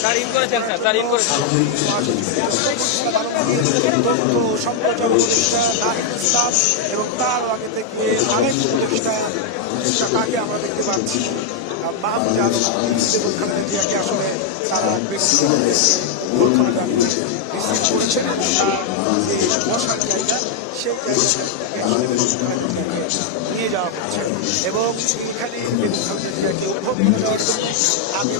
Sir in করেছেন sir, sir in করেছেন। সম্প্রচার উপদেষ্টা নাহিদ ইসলাম এবং তার আগে থেকে আরেক উপদেষ্টা তাকে আমরা দেখতে পাচ্ছি মাহমুদ আলম এবং খালেদা জিয়াকে আসলে তারা ব্যক্তিগতভাবে গোলখানাটা রিসিভ করেছেন এবং তার যে বসার জায়গা সেই জায়গাটাকে নিয়ে যাওয়া হচ্ছে এবং এখানে খালেদা জিয়াকে অভ্যর্থনা দেওয়ার জন্য আমি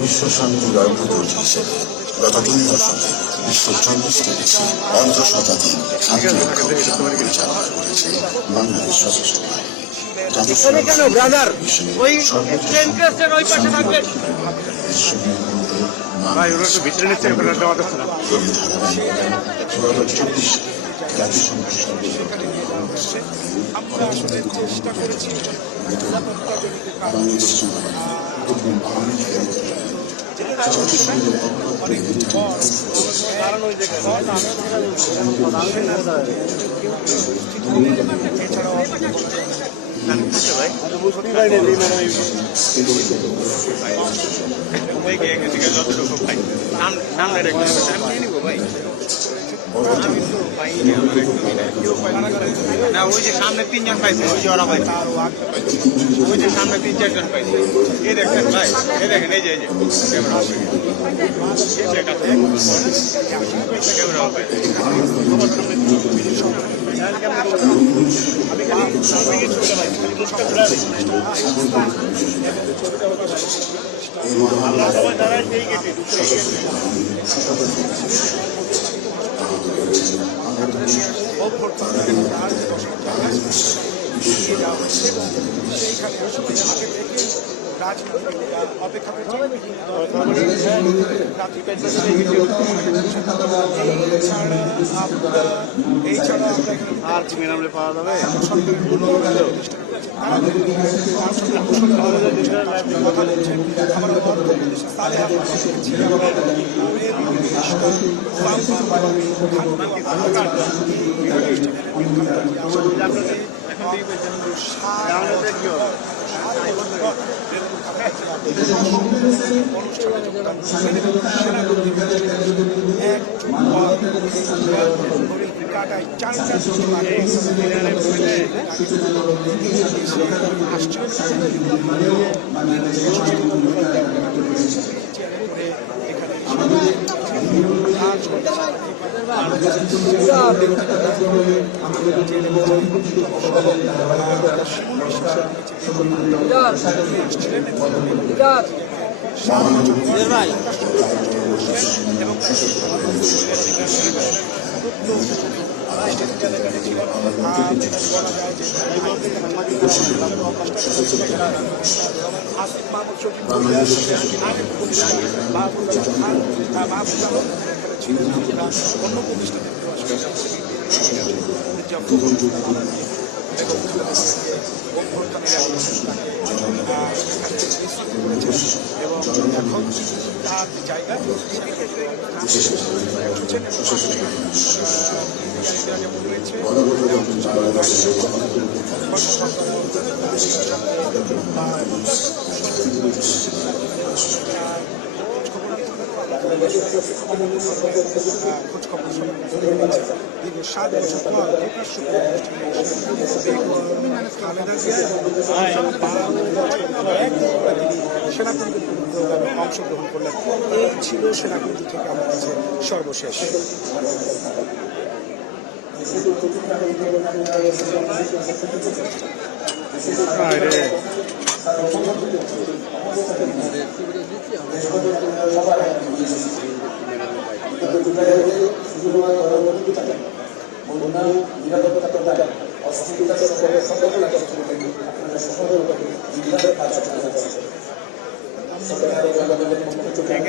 বিশ্ব শান্তির অভ্যুদয় হিসেবে গত 2 দশকে বিশ্ব 40টি দেশে অর্ধশতাধিক শান্তি পরিচালনা করেছে বাংলাদেশ সশস্ত্র আমরা আসলে চেষ্টা করেছি নিরাপত্তাজনিত কারণে অনেক এছাড়াও না ওই যে সামনে 3 জন পাইছে, ওই যে ওরা ভাই, ওই যে সামনে 3-4 জন পাইছে। এই দেখেন ভাই, এই দেখেন, এই যে সেইখানে আগে থেকে রাজনীতিবিদরা অপেক্ষা এছাড়া আর কি নামলে পাওয়া যাবে। অন্য প্রতিষ্ঠানের এবং এখন তার জায়গা দীর্ঘ 7 বছর পর প্রকাশ্য খালেদা জিয়া সেনাপতিদের প্রোগ্রামে অংশগ্রহণ করলেন। এই ছিল সেনাপতি থেকে আমার কাছে সর্বশেষ।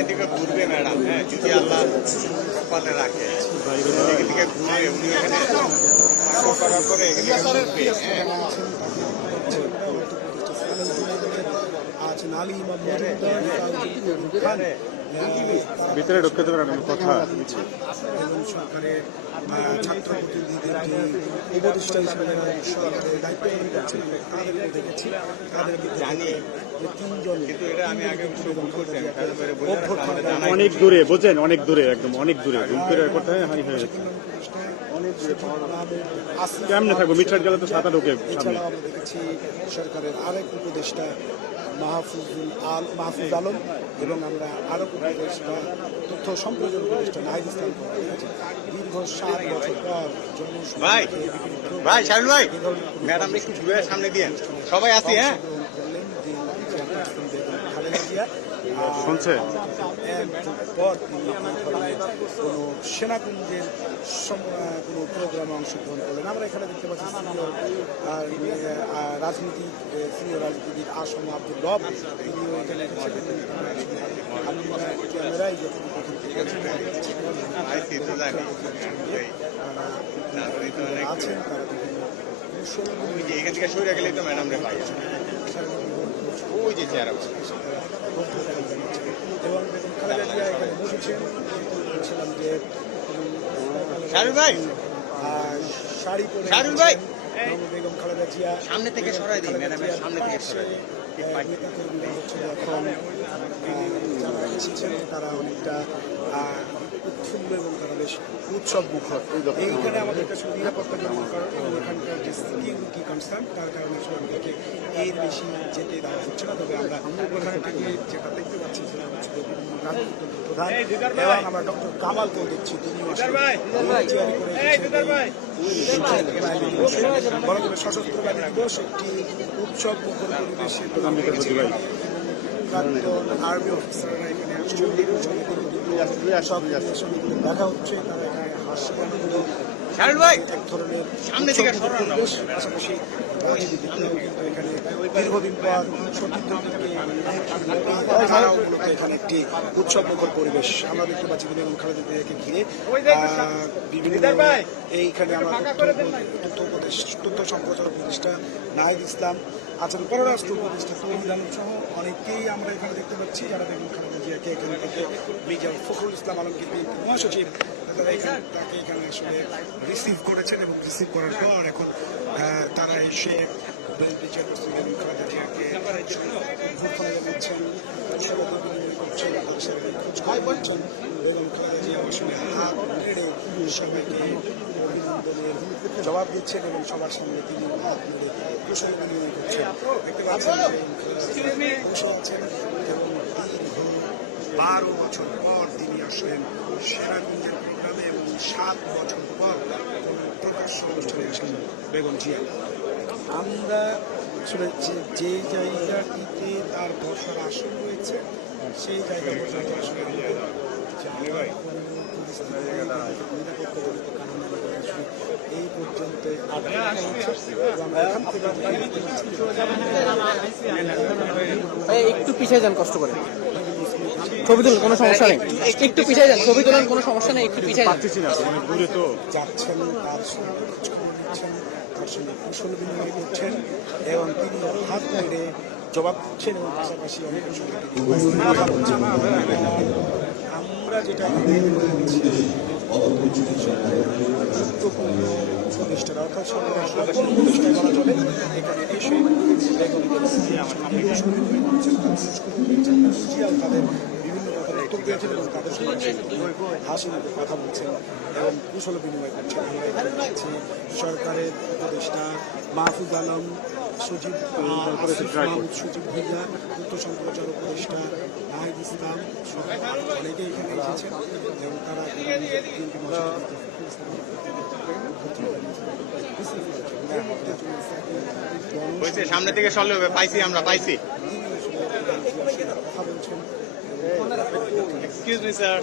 দিকে ঘুরবে ম্যাডাম, হ্যাঁ, যদি আল্লাহ কপালে রাখে দিকে ঘুরবে, উনি এখানে করার পরে আজ নালি ইমাম মজুমদার, ভিতরে ঢুকতে পারেন কথা এবং সরকারের ছাত্র প্রতিনিধিদের যে উপদেষ্টা হিসেবে যারা সরকারের দায়িত্ব পালন করছেন তাদেরকে দেখেছি। তাদের জানি তিনজন কিন্তু এটা আমি আগে ভুল করছি অনেক দূরে বোঝেন, অনেক দূরে, একদম অনেক দূরে ঘুম করে করতে হয় হয়ে যাচ্ছে। কেমনে থাকবো মিটার গেলে তো সাঁতার ঢোকে সামনে। এছাড়াও আমরা দেখেছি সরকারের আরেক উপদেষ্টা মাহফুজ আলম এবং আমরা আরো উপদেষ্টা তথ্য সম্প্রচার উপদেষ্টা নাহিদ ইসলাম দীর্ঘ 7 বছর পর ভাই ভাই শাহুল ভাই ম্যাডাম একটু ঘুরে সামনে দিয়ে সবাই আসি। হ্যাঁ শুনছে পর তিনি কোনো সেনাকুঞ্জের কোনো প্রোগ্রামে অংশগ্রহণ করলেন। আমরা এখানে দেখতে পাচ্ছি সিনিয়র রাজনীতিবিদ আসম আব্দুল রব তিনিও এখানে ক্যামেরায় আছেন তারা বিভিন্ন এখান থেকে সরে গেলেই তো ম্যাডাম রে ভাই ওই যে চেয়ার এবং বেগম খালেদা জিয়া এখানে বসেছেন। বলছিলাম যে শাহুল ভাই শাড়ি পরে শাহুল ভাই বেগম খালেদা জিয়া সামনে থেকে সরাই দিন ম্যাডামের সামনে থেকে সরাই দিন। নেতাকর্মীরা হচ্ছে এখন যারা এসেছেন তারা অনেকটা উৎফুল্ল এবং তারা বেশ উৎসব মুখর। এইখানে আমাদের কাছে নিরাপত্তা জরুরি কারণ এবং এখানকার যে সিকিউরিটি কনসার্ন তার কারণে আমাদেরকে এর বেশি যেতে দেওয়া হচ্ছে না। তবে আমরা ওখানে থেকে যেটা দেখতে পাচ্ছি সেটা হচ্ছে রাজনীতির প্রধান এবং আমরা ডক্টর কামালকেও দেখছি তিনি বড়দের সশস্ত্র বাহিনী দিবস একটি উৎসব মুখর পরিবেশে প্রাক্তন আর্মি অফিসাররা এখানে আসছেন দেখা হচ্ছে। তারা এখানে হাসি আনন্দ শাহুল ভাই এক ধরনের সামনে থেকে সরান না। পাশাপাশি রাজনীতিবিদরাও কিন্তু এখানে দীর্ঘদিন পর সতীর্থদেরকে তারাও মূলত এখানে একটি উৎসব মুখর পরিবেশ আমরা দেখতে পাচ্ছি। বেগম খালেদা জিয়াকে ঘিরে বিভিন্ন এইখানে আমরা তথ্য সম্প্রচার উপদেষ্টা নাহিদ ইসলাম আছেন, পররাষ্ট্র উপদেষ্টা তৌহিদ আলম সহ অনেকেই আমরা এখানে দেখতে পাচ্ছি যারা বেগম খালেদা জিয়াকে এখান থেকে মেজর ফখরুল ইসলাম আলমগীর মহাসচিব তারা তাকে এখানে আসলে রিসিভ করেছেন এবং রিসিভ করার পর এখন তারা এসে চেয়ারপারসন বেগম খালেদা জিয়াকে দিচ্ছেন, করছেন, করছেন। বেগম খালেদা জিয়া আসলে হাত নেড়ে সবাইকে অভিনন্দনের জবাব দিচ্ছেন এবং সবার সামনে তিনি হাত নেড়ে কুশল বিনিময় করছেন। দেখতে পাচ্ছেন বসে আছেন এবং দীর্ঘ 12 বছর পর তিনি আসলেন সেনাকুঞ্জের প্রোগ্রামে এবং 7 বছর পর প্রকাশ্য অনুষ্ঠানে আসলেন বেগম জিয়া। আমরা আসলে যে জায়গাটিতে তার বসার আসন রয়েছে সেই জায়গা পর্যন্ত আসলে এই পর্যন্ত একটু পিছিয়ে যান, কষ্ট করে ছবি তুলুন, কোনো সমস্যা নেই। একটু পিছিয়ে যান, ছবি তুলুন, কোনো সমস্যা নেই, একটু পিছিয়ে যান। দূরে তো যাচ্ছেন, তার সঙ্গে নিচ্ছেন, তার সঙ্গে কুশল বিনিময় করছেন এবং তিনি হাত মেরে জবাব দিচ্ছেন এবং পাশাপাশি অনেকের সঙ্গে আমরা যেটা গুরুত্বপূর্ণ উপদেষ্টারা অর্থাৎ সরকারের সকল উপদেষ্টা বলা চলে এখানে এসে তাদের বিভিন্ন কথা উত্তর দিয়েছেন এবং তাদের সঙ্গে হাসি মুখে কথা বলছেন এবং কুশল বিনিময় করছেন। আমরা এখানে দেখছি সরকারের উপদেষ্টা মাহফুজ আলম, সচিব ভুইয়া, তথ্য সম্প্রচার উপদেষ্টা নাহিদ ইসলাম অনেকে এখানে এসেছেন এবং তারা সামনে থেকে সরলে হবে। পাইছি, আমরা পাইছি। কথা বলছেন। এক্সকিউজ মি স্যার,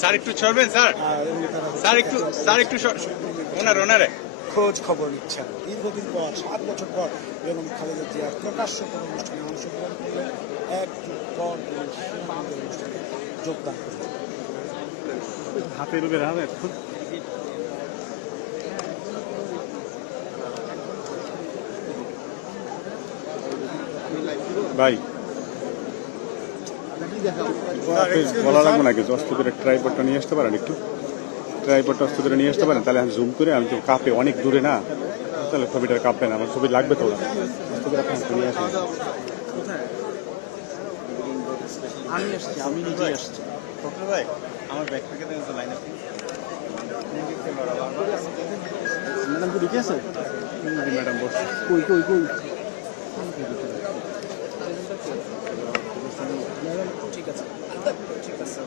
স্যার একটু ছড়বেন স্যার, স্যার একটু ওনারে খোঁজ খবর নিচ্ছেন। দীর্ঘদিন পর 7 বছর পর বেগম খালেদা জিয়া প্রকাশ্য কোনো অনুষ্ঠানে অংশগ্রহণ করলেন, 1 যুগ পর অনুষ্ঠানে যোগদান করলেন। হাতে রুবের হাতে ভাই বলা লাগবে না কিছু, অস্ত করে ট্রাইপডটা নিয়ে আসতে পারেন একটু, ট্রাইপডটা অস্ত করে নিয়ে আসতে পারেন, তাহলে আমি জুম করে, আমি তো কাপে অনেক দূরে না, তাহলে ছবিটা কাঁপবে না, আমার ছবি লাগবে তো, অস্ত করে আপনি নিয়ে আসেন। আমি আসছি, আমি নিজেই আসছি। ফখরুল ভাই আমার ব্যাগ থেকে দেন তো লাইনে ম্যাডাম কি দেখে আছে? ম্যাডাম বসছে। কই কই কই? ঠিক আছে ঠিক আছে।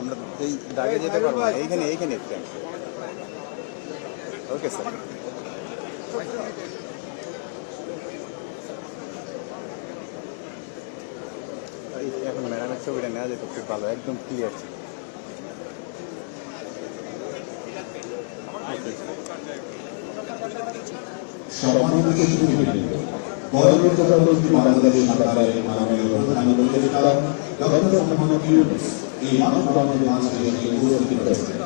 আমরা এই দাগে যেতে পারবো না, এইখানে এইখানে একটু ওকে স্যার। এখন ম্যাডামের ছবিটা নেওয়া যেত খুব ভালো, একদম ক্লিয়ার। সম্মানিত সুধীবৃন্দ, বদরের প্রধানমন্ত্রী বাংলাদেশ সরকারের মাননীয় প্রধান উপদেষ্টা ডক্টর মোহাম্মদ ইউনূস এই মানব বন্ধনের মাঝে উপস্থিত হয়েছেন।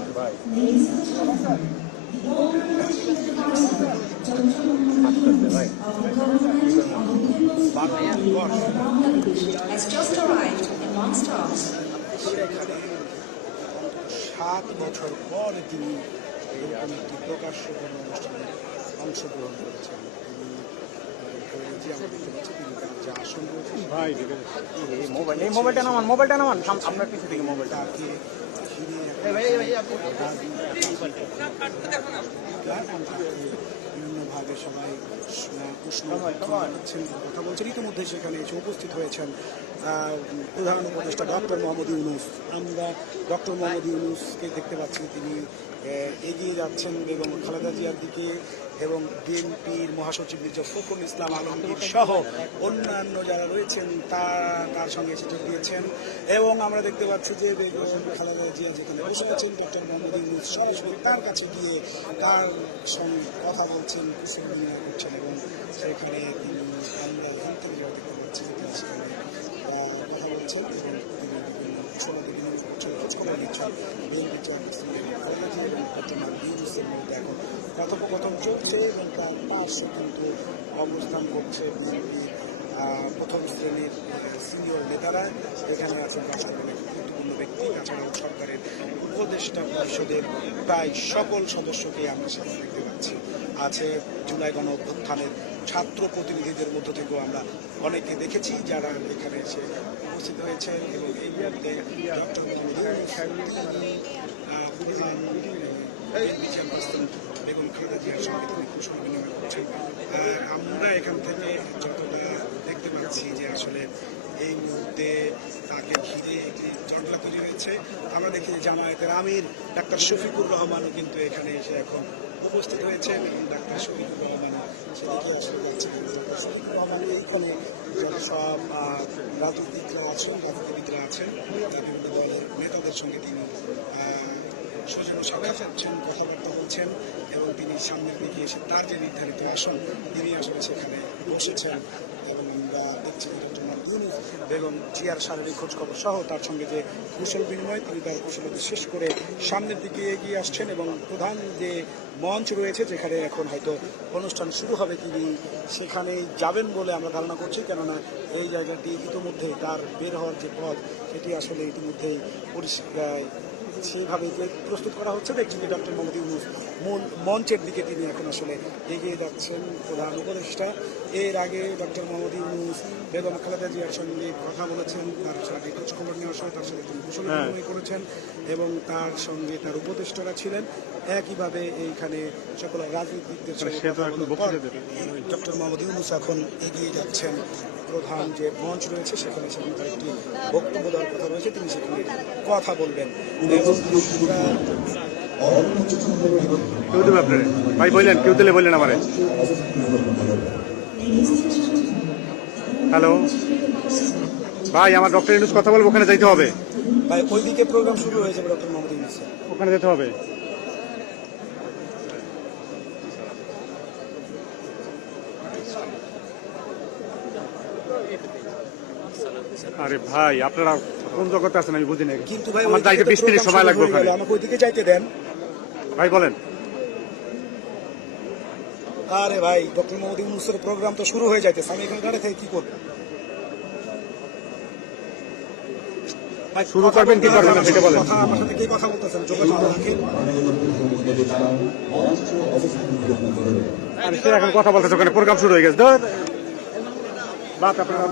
has just arrived amongst us. 7 বছর পরে তিনি এরকম একটি প্রকাশ্য কোনো অনুষ্ঠানে অংশগ্রহণ করেছেন। তিনি যে আমরা দেখতে পাচ্ছি তিনি তার যে আসন রয়েছে ভাই ঠিক আছে, এই মোবাইলটা নামান, মোবাইলটা নামান, আপনার পিছু থেকে মোবাইলটা। তাকে বিভিন্নভাবে সবাই উষ্ণ করছেন, কথা বলছেন। ইতিমধ্যে সেখানে এসে উপস্থিত হয়েছেন প্রধান উপদেষ্টা ডক্টর মোহাম্মদ ইউনূস। আমরা ডক্টর মোহাম্মদ ইউনূসকে দেখতে পাচ্ছি, তিনি এগিয়ে যাচ্ছেন বেগম খালেদা জিয়ার দিকে এবং বিএনপির মহাসচিব মির্জা ফখরুল ইসলাম আলমগীর সহ অন্যান্য যারা রয়েছেন তার সঙ্গে এসে যোগ দিয়েছেন। এবং আমরা দেখতে পাচ্ছি যে বেগম খালেদা জিয়া যেখানে বসে আছেন, ডক্টর মোহাম্মদ ইউনূস সরাসরি তার কাছে গিয়ে তার সঙ্গে কথা বলছেন, কুশল বিনিময় করছেন। এবং সেখানে তিনি, আমরা এখান থেকে যারা দেখতে পাচ্ছি তিনি সেখানে কথা বলছেন এবং তিনি বিভিন্ন ঘোষণা বিভিন্ন ঘোষণা দিচ্ছেন। বিএনপি চেয়ারপারসন খালেদা জিয়া এবং ডক্টর মোহাম্মদ ইউনূসের মধ্যে এখন কথোপকথন চলছে এবং তার পাশে কিন্তু অবস্থান করছে বিএনপির প্রথম শ্রেণীর সিনিয়র নেতারা। এখানে আছেন অনেক গুরুত্বপূর্ণ ব্যক্তি, তাছাড়াও সরকারের উপদেষ্টা পরিষদের প্রায় সকল সদস্যকেই আমরা সেখানে দেখতে পাচ্ছি। আছে জুলাই গণ অভ্যুত্থানের ছাত্র প্রতিনিধিদের মধ্য থেকেও আমরা অনেকে দেখেছি যারা এখানে এসে উপস্থিত হয়েছেন। এবং এই মুহূর্তে ডক্টর চেয়ারপারসন বেগম খালেদা জিয়ার সঙ্গে তিনি কুশল বিনিময় করছেন। আর আমরা এখান থেকে যতটা দেখতে পাচ্ছি যে আসলে এই মুহূর্তে তাকে ঘিরে একটি জটলা তৈরি হয়েছে। আমরা দেখি যে জামায়াতের আমির ডাক্তার শফিকুর রহমানও কিন্তু এখানে এসে এখন উপস্থিত হয়েছেন এবং ডাক্তার শফিকুর রহমান সেদিকে আসলে যাচ্ছেন। ডাক্তার শফিকুর রহমান এইখানে যত সব রাজনীতিকরা আছেন, রাজনীতিবিদরা আছেন, বিভিন্ন দলের নেতাদের সঙ্গে তিনি সজীব সাথে যাচ্ছেন, কথাবার্তা বলছেন এবং তিনি সামনের দিকে এসে তার যে নির্ধারিত আসন তিনি আসলে সেখানে বসেছেন এবং আমরা দেখছি ডক্টর মোহাম্মদ ইউনূস বেগম জিয়ার শারীরিক খোঁজখবর সহ তার সঙ্গে যে কুশল বিনিময় তিনি তার কুশলতা শেষ করে সামনের দিকে এগিয়ে আসছেন এবং প্রধান যে মঞ্চ রয়েছে যেখানে এখন হয়তো অনুষ্ঠান শুরু হবে তিনি সেখানেই যাবেন বলে আমরা ধারণা করছি, কেননা এই জায়গাটি ইতিমধ্যে তার বের হওয়ার যে পথ সেটি আসলে ইতিমধ্যেই পরিষ্কার সেইভাবে যে প্রস্তুত করা হচ্ছে। দেখছি যে ডক্টর মোহাম্মদ ইউনূস মূল মঞ্চের দিকে তিনি এখন আসলে এগিয়ে যাচ্ছেন, প্রধান উপদেষ্টা। এর আগে ডক্টর মোহাম্মদ ইউনূস বেগম খালেদা জিয়ার সঙ্গে কথা বলেছেন, তার সাথে খোঁজখবর নেওয়ার সময় তার সাথে তিনি কুশল বিনিময় করেছেন এবং তার সঙ্গে তার উপদেষ্টারা ছিলেন। একইভাবে এইখানে সকল রাজনীতিকদের সঙ্গে কথা বলার পর ডক্টর মোহাম্মদ ইউনূস এখন এগিয়ে যাচ্ছেন প্রধান যে মঞ্চ রয়েছে সেখানে তার একটি বক্তব্য দেওয়ার কথা রয়েছে, তিনি সেখানে কথা বলবেন। এবং কেউ দেবে আপনার ভাই বললেন, কেউ দিলে বললেন আমারে। হ্যালো ভাই, আমার ডক্টর ইউনূস কথা বলবো, ওখানে যাইতে হবে ভাই, ওইদিকে প্রোগ্রাম শুরু হয়ে যাবে ডক্টর মোহাম্মদ ইউনূস, ওখানে যেতে হবে। আরে ভাই, আপনারা কোন জগতে আছেন আমি বুঝি না, কিন্তু ভাই আমার যাইতে 20 মিনিট সময় লাগবে ওখানে। আমাকে ওইদিকে যাইতে দেন ভাই বলেন। আরে ভাই, ডক্টর মোহাম্মদ ইউনূসের প্রোগ্রাম তো শুরু হয়ে যাইতেছে, আমি এখানে দাঁড়িয়ে থেকে কি করবো? শুরু করবেন কি করবেন না সেটা বলেন। আমার সাথে কে কথা বলতেছেন? যোগাযোগ রাখেন। আর সে এখন কথা বলতেছে, ওখানে প্রোগ্রাম শুরু হয়ে গেছে। ধর বাপ আপনারা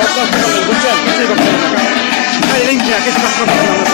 কথা বুঝছেন, কিছুই করতে হবে না। এই কিছু কাজ করতে হবে না।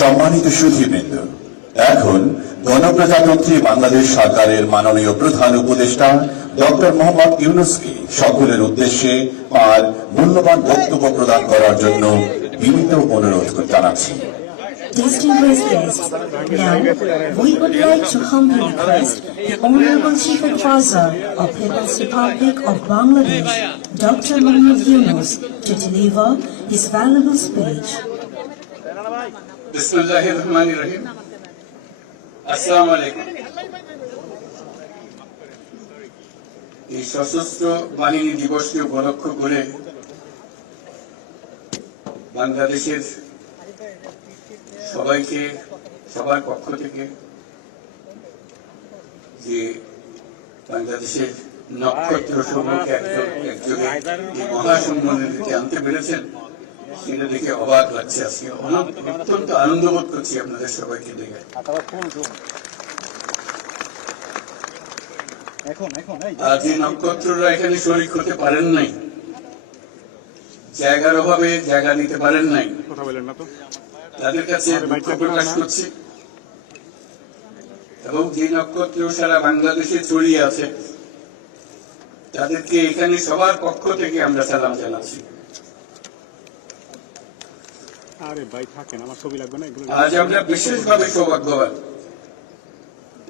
সম্মানিত সুধীবৃন্দ, এখন গণপ্রজাতন্ত্রী বাংলাদেশ সরকারের মাননীয় প্রধান উপদেষ্টা ডক্টর মোহাম্মদ ইউনূসকে সকলের উদ্দেশ্যে আর মূল্যবান বক্তব্য প্রদান করার জন্য বিনীত অনুরোধ জানাচ্ছি। Distinguished guests, now we would like to humbly request the Honorable Chief Advisor of People's Republic of Bangladesh, Dr. Muhammad Yunus to deliver his valuable speech. বিসমিল্লাহির রহমানির রহিম। আসসালামু আলাইকুম। এই সশস্ত্র বাহিনী দিবসকে উপলক্ষ করে বাংলাদেশের সবাইকে, সবার পক্ষ থেকে যে বাংলাদেশের নক্ষত্র সমূহকে একযোগে এই মহাসম্মেলনীতে আনতে পেরেছেন, সেটা দেখে অবাক লাগছে। আজকে অত্যন্ত আনন্দ বোধ করছি আপনাদের সবাইকে দেখে। আর যে নক্ষত্ররা এখানে শরীক হতে পারেন নাই, জায়গার অভাবে জায়গা নিতে পারেন নাই, কথা বলেন না তো। তাদের কাছে দুঃখ প্রকাশ করছি। এবং যে নক্ষত্র সারা বাংলাদেশে ছড়িয়ে আছে, তাদেরকে এখানে সবার পক্ষ থেকে আমরা সালাম জানাচ্ছি। আরে ভাই থাকেন, আমার ছবি লাগবে না এগুলো। আজ আমরা বিশেষভাবে সৌভাগ্যবান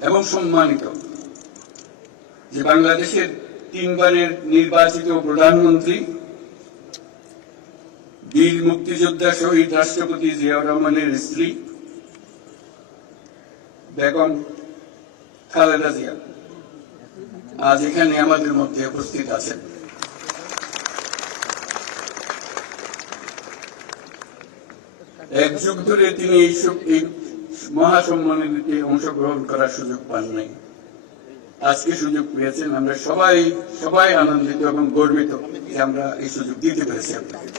এবং সম্মানিত যে বাংলাদেশের 3 বারের নির্বাচিত প্রধানমন্ত্রী, বীর মুক্তিযোদ্ধা শহীদ রাষ্ট্রপতি জিয়াউর রহমানের স্ত্রী বেগম খালেদা জিয়া আজ এখানে আমাদের মধ্যে উপস্থিত আছেন। এক যুগ ধরে তিনি এই মহাসম্মেলনীতে অংশগ্রহণ করার সুযোগ পান নাই, আজকে সুযোগ পেয়েছেন। আমরা সবাই আনন্দিত এবং গর্বিত যে আমরা এই সুযোগ দিতে পেরেছি আপনাকে।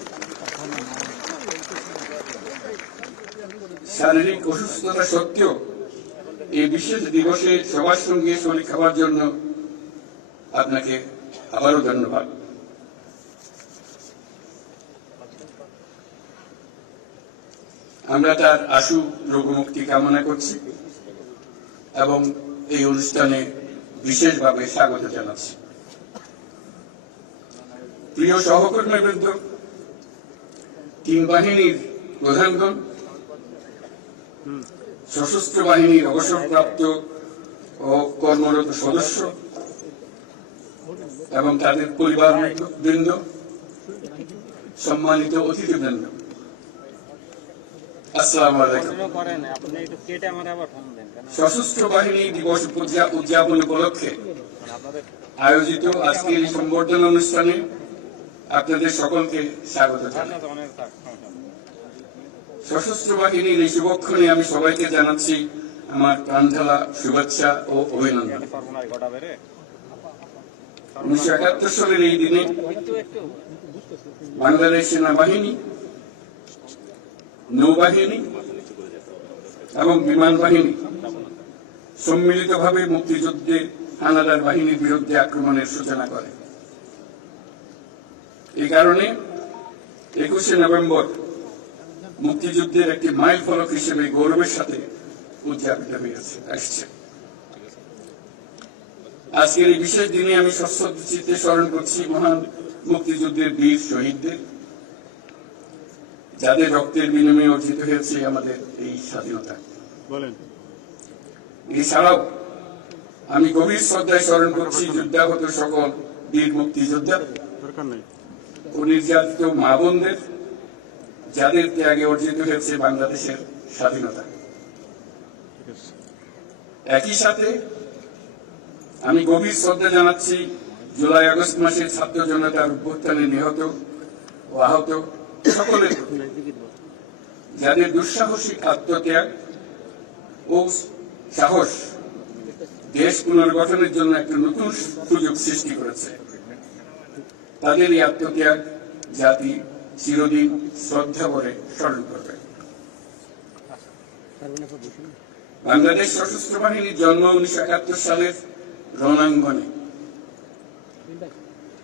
শারীরিক অসুস্থতা সত্ত্বেও এই বিশেষ দিবসে সবার সঙ্গে শরীর খাওয়ার জন্য আপনাকে আবারও ধন্যবাদ। আমরা তার আশু রোগমুক্তি কামনা করছি এবং এই অনুষ্ঠানে বিশেষভাবে স্বাগত জানাচ্ছি। প্রিয় সহকর্মীবৃন্দ, 3 বাহিনীর প্রধানগণ, সশস্ত্র বাহিনীর অবসরপ্রাপ্ত ও কর্মরত সদস্য এবং তাদের পরিবার বৃন্দ, সম্মানিত অতিথিবৃন্দ, আসসালামু আলাইকুম। সশস্ত্র বাহিনী দিবস উদযাপন উপলক্ষে আয়োজিত আজকের এই সংবর্ধনা অনুষ্ঠানে আপনাদের সকলকে স্বাগত জানাই। সশস্ত্র বাহিনীর এই শুভক্ষণে আমি সবাইকে জানাচ্ছি আমার প্রাণঢালা শুভেচ্ছা ও অভিনন্দন। 1971 সালের এই দিনে বাংলাদেশ সেনাবাহিনী, নৌবাহিনী এবং বিমান বাহিনী সম্মিলিতভাবে মুক্তিযুদ্ধে হানাদার বাহিনীর বিরুদ্ধে আক্রমণের সূচনা করে। এই কারণে 21শে নভেম্বর মুক্তিযুদ্ধের একটি মাইল ফলক হিসেবে গৌরবের সাথে উদযাপিত হয়েছে আসছে। আজকের এই বিশেষ দিনে আমি সশ্রদ্ধ চিত্তে স্মরণ করছি মহান মুক্তিযুদ্ধের বীর শহীদদের, যাদের রক্তের বিনিময়ে অর্জিত হয়েছে আমাদের এই স্বাধীনতা। এছাড়াও আমি গভীর শ্রদ্ধায় স্মরণ করছি যুদ্ধাহত সকল বীর মুক্তিযোদ্ধা ও নির্যাতিত মা বোনদের, যাদের ত্যাগে অর্জিত হয়েছে বাংলাদেশের স্বাধীনতা। একই সাথে আমি গভীর শ্রদ্ধা জানাচ্ছি জুলাই আগস্ট মাসের ছাত্র জনতার অভ্যুত্থানে নিহত ও আহত সকলের, যাদের দুঃসাহসিক আত্মত্যাগ ও সাহস দেশ পুনর্গঠনের জন্য একটা নতুন সুযোগ সৃষ্টি করেছে। তাদের এই আত্মত্যাগ জাতি চিরদিন শ্রদ্ধা করে স্মরণ করবে। বাংলাদেশ সশস্ত্র বাহিনীর জন্ম 1971 সালের রণাঙ্গনে।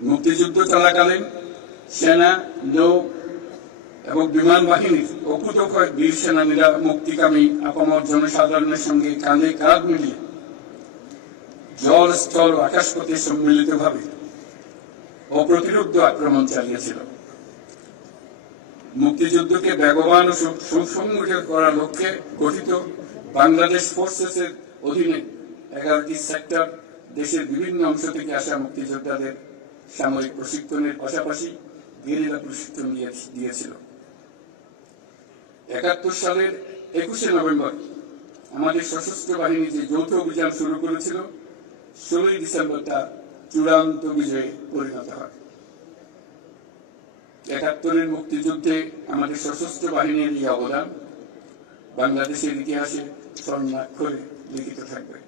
মুক্তিযুদ্ধ চলাকালীন সেনা, নৌ এবং বিমান বাহিনীর অকুতোভয় বীর সেনানীরা মুক্তিকামী আপামর জনসাধারণের সঙ্গে কাঁধে কাঁধ মিলিয়ে জল, স্থল ও আকাশপথে সম্মিলিতভাবে অপ্রতিরোধ্য আক্রমণ চালিয়েছিল। মুক্তিযুদ্ধকে বেগবান ও সুসংগঠিত করার লক্ষ্যে গঠিত বাংলাদেশ ফোর্সেসের অধীনে 11টি সেক্টর দেশের বিভিন্ন অংশ থেকে আসা মুক্তিযোদ্ধাদের সামরিক প্রশিক্ষণের পাশাপাশি গেরিলা প্রশিক্ষণ দিয়েছিল। 71 সালের 21শে নভেম্বর আমাদের সশস্ত্র বাহিনী যে যৌথ অভিযান শুরু করেছিল, 16ই ডিসেম্বর তা চূড়ান্ত বিজয়ে পরিণত হয়। 71-এর মুক্তিযুদ্ধে আমাদের সশস্ত্র বাহিনীর এই অবদান বাংলাদেশের ইতিহাসে স্বর্ণাক্ষরে লিখিত থাকবে।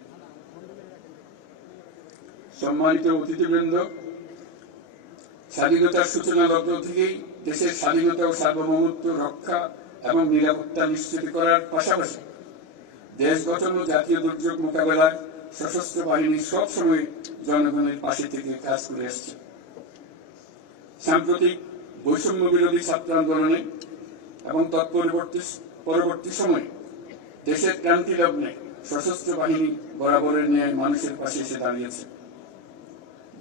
সম্মানিত অতিথিবৃন্দ, স্বাধীনতার সূচনা লগ্ন থেকেই দেশের স্বাধীনতা ও সার্বভৌমত্ব রক্ষা এবং নিরাপত্তা নিশ্চিত করার পাশাপাশি দেশ গঠন ও জাতীয় দুর্যোগ মোকাবেলায় সশস্ত্র বাহিনী সবসময় জনগণের পাশে থেকে কাজ করে আসছে। সাম্প্রতিক বৈষম্য বিরোধী ছাত্র আন্দোলনে এবং পরবর্তী সময়ে দেশের ক্রান্তি লগ্নে সশস্ত্র বাহিনী বরাবরের ন্যায় মানুষের পাশে এসে দাঁড়িয়েছে।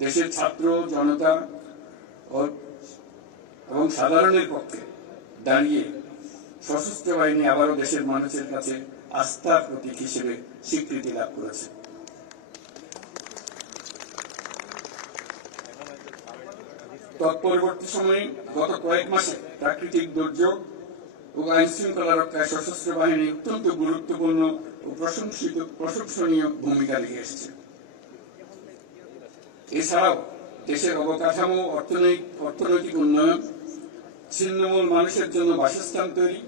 দেশের ছাত্র জনতা এবং সাধারণের পক্ষে দাঁড়িয়ে সশস্ত্র বাহিনী আবারও দেশের মানুষের কাছে আস্থার প্রতীক হিসেবে স্বীকৃতি লাভ করেছে। তৎপরবর্তী সময়ে গত কয়েক মাসে প্রাকৃতিক দুর্যোগ ও আইন শৃঙ্খলা রক্ষায় সশস্ত্র বাহিনী অত্যন্ত গুরুত্বপূর্ণ ও প্রশংসনীয় ভূমিকা রেখে এসেছে। এছাড়াও দেশের অবকাঠামো, অর্থনৈতিক উন্নয়ন, ছিন্নমূল মানুষের জন্য বাসস্থান তৈরি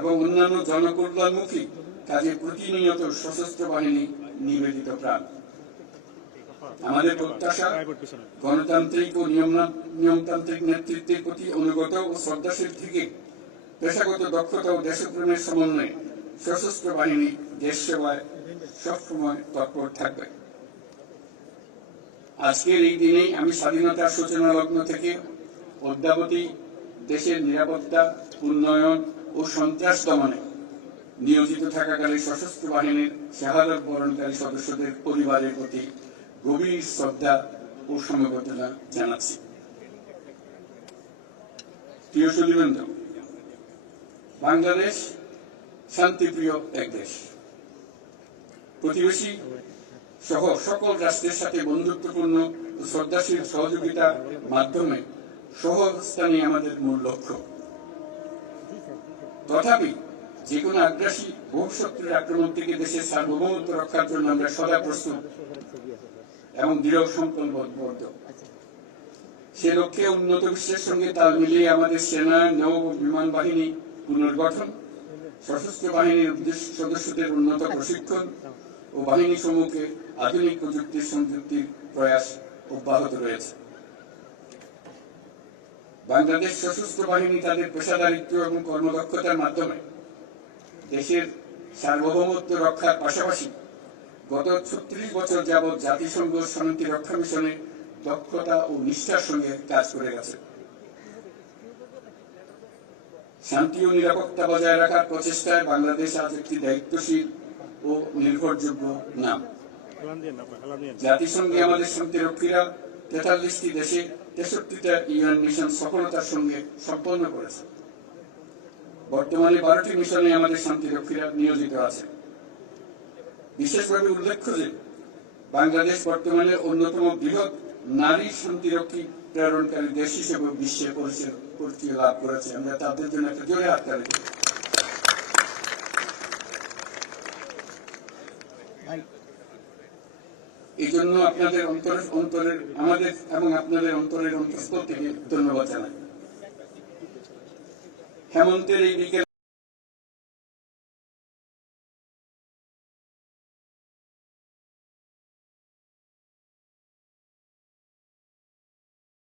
এবং অন্যান্য জনকল্যাণমুখী কাজে প্রতিনিয়ত সশস্ত্র বাহিনী নিবেদিত প্রাণ। আমাদের প্রত্যাশা গণতান্ত্রিক ও নিয়মতান্ত্রিক নেতৃত্বের প্রতি অনুগত ও শ্রদ্ধাশীল থেকে পেশাগত দক্ষতা ও দেশপ্রেমের সমন্বয়ে সশস্ত্র বাহিনী দেশ সেবায় সবসময় তৎপর থাকবে। আজকের এই দিনেই আমি স্বাধীনতার সূচনা লগ্ন থেকে অদ্যাবধি দেশের নিরাপত্তা, উন্নয়ন ও সন্ত্রাস দমনে নিয়োজিত থাকাকালে সশস্ত্র বাহিনীর শাহাদাত বরণকারী সদস্যদের পরিবারের প্রতি গভীর শ্রদ্ধা ও সমবেদনা জানাচ্ছি। প্রিয় সুধীবৃন্দ, বাংলাদেশ শান্তিপ্রিয় এক দেশ। প্রতিবেশী সহ সকল রাষ্ট্রের সাথে বন্ধুত্বপূর্ণ ও শ্রদ্ধাশীল সহযোগিতার মাধ্যমে সহস্থানই আমাদের মূল লক্ষ্য। তথাপি যে কোনো আগ্রাসী বহুশত্রুর আক্রমণ থেকে দেশের সার্বভৌমত্ব রক্ষার জন্য আমরা সদা প্রস্তুত এবং দৃঢ় সংকল্পবদ্ধ। সে লক্ষ্যে উন্নত বিশ্বের সঙ্গে তাল মিলিয়ে আমাদের সেনা, নৌ বিমান বাহিনী পুনর্গঠন, সশস্ত্র বাহিনীর সদস্যদের উন্নত প্রশিক্ষণ ও বাহিনী সমূহকে আধুনিক প্রযুক্তির সংযুক্তির প্রয়াস অব্যাহত রয়েছে। বাংলাদেশ সশস্ত্র বাহিনী তাদের পেশাদারিত্ব এবং কর্মদক্ষতার মাধ্যমে দেশের সার্বভৌমত্ব রক্ষার পাশাপাশি গত 36 বছর যাবৎ জাতিসংঘ শান্তি রক্ষা মিশনে দক্ষতা ও নিষ্ঠার সঙ্গে কাজ করে গেছে। শান্তি ও নিরাপত্তা বজায় রাখার প্রচেষ্টায় বাংলাদেশ আজ একটি দায়িত্বশীল ও নির্ভরযোগ্য নাম। জাতিসংঘে আমাদের শান্তিরক্ষীরা 43টি দেশে 63টা ইউএন মিশন সফলতার সঙ্গে সম্পন্ন করেছে। বর্তমানে 12টি মিশনে আমাদের শান্তিরক্ষীরা নিয়োজিত আছে। বিশেষভাবে উল্লেখ্য যে বাংলাদেশ বর্তমানে অন্যতম বৃহৎ নারী শান্তিরক্ষী প্রেরণকারী দেশ হিসেবে বিশ্বে পরিচয় লাভ করেছে। আমরা তাদের জন্য একটা জোরে হাততালি দিই। এই জন্য আপনাদের অন্তরের আমাদের এবং আপনাদের অন্তরের অন্তঃস্থল থেকে ধন্যবাদ জানাই। হেমন্তের এই বিকেল